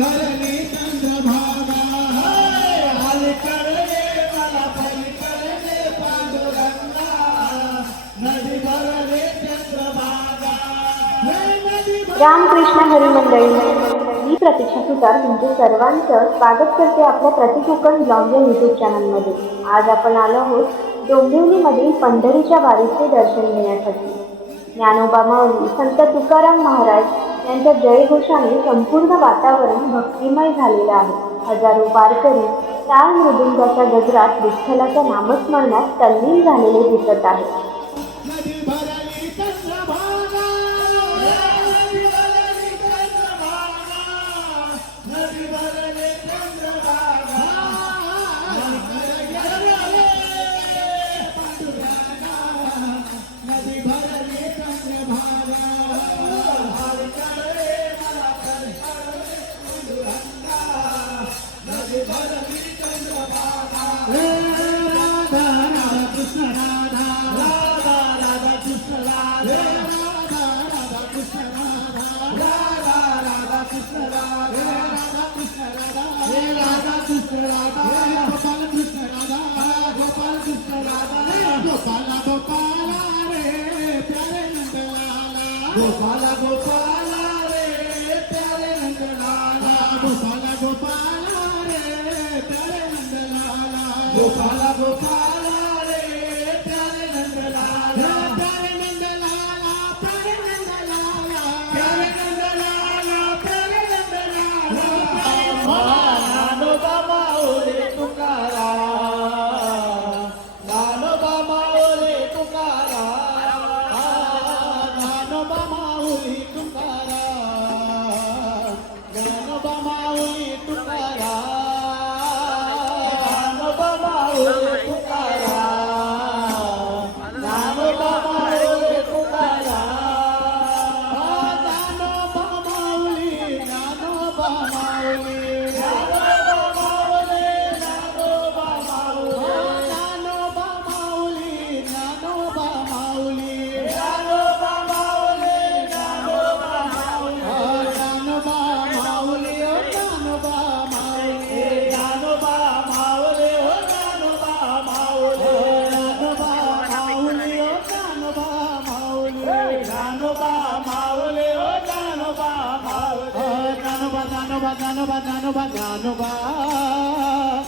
धरणी चंद्रभागा अलीकडे मला पलीकडे पांडुरंगा नदी भरले चंद्रभागा रामकृष्ण हरी मंडळी, मी प्रतीक्षा सुतार तुमचे सर्वांचं स्वागत करते आपल्या प्रतिकोकण ब्लॉग या यूट्यूब चॅनलमध्ये। आज आपण आलो आहोत डोंबिवलीमधील पंढरीच्या वारीचे दर्शन घेण्यासाठी। ज्ञानोबा माऊली संत तुकाराम महाराज यांच्या जयघोषाने संपूर्ण वातावरण भक्तिमय झालेलं आहे। हजारो वारकरी टाळ मृदुंगाच्या गजरात विठ्ठलाच्या नामस्मरणात तल्लीन झालेले दिसत आहेत। गोपाला गोपाला रे प्यारे नंदलाला गोपाला गोपाला रे प्यारे नंदलाला गोपाला गोपाला रे प्यारे नंदलाला प्यारे नंदलाला प्यारे नंदलाला प्यारे नंदलाला प्यारे नंदलाला ज्ञानोबा माऊली तुकाराम ज्ञानोबा माऊली तुकाराम ज्ञानोबा माऊली तुकाराम ज्ञानोबा ज्ञानोबा ज्ञानोबा ज्ञानोबा ज्ञानोबा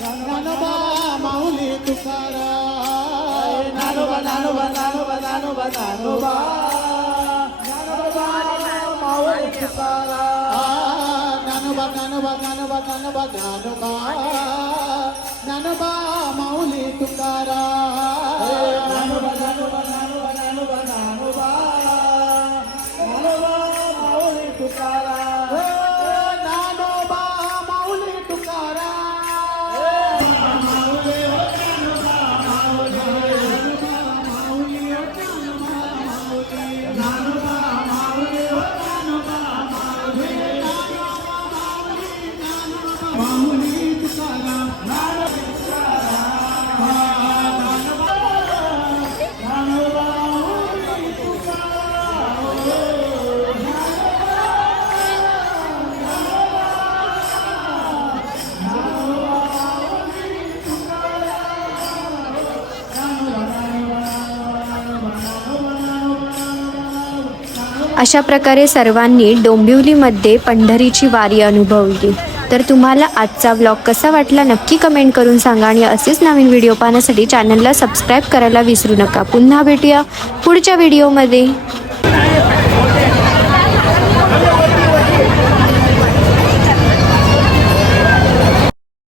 ज्ञानोबा माऊली तुकाराम ज्ञानोबा ज्ञानोबा ज्ञानोबा ज्ञानोबा ज्ञानोबा ज्ञानोबा माऊली तुकाराम ज्ञानोबा ज्ञानोबा ज्ञानोबा ज्ञानोबा ज्ञानोबा ज्ञानोबा माऊली तुकाराम अशा प्रकारे सर्वांनी डोंबिवलीमध्ये पंढरीची वारी अनुभवली। तर तुम्हाला आजचा व्लॉग कसा वाटला नक्की कमेंट करून सांगा आणि असेच नवीन व्हिडिओ पाहण्यासाठी चॅनलला सबस्क्राईब करायला विसरू नका। पुन्हा भेटूया पुढच्या व्हिडिओमध्ये।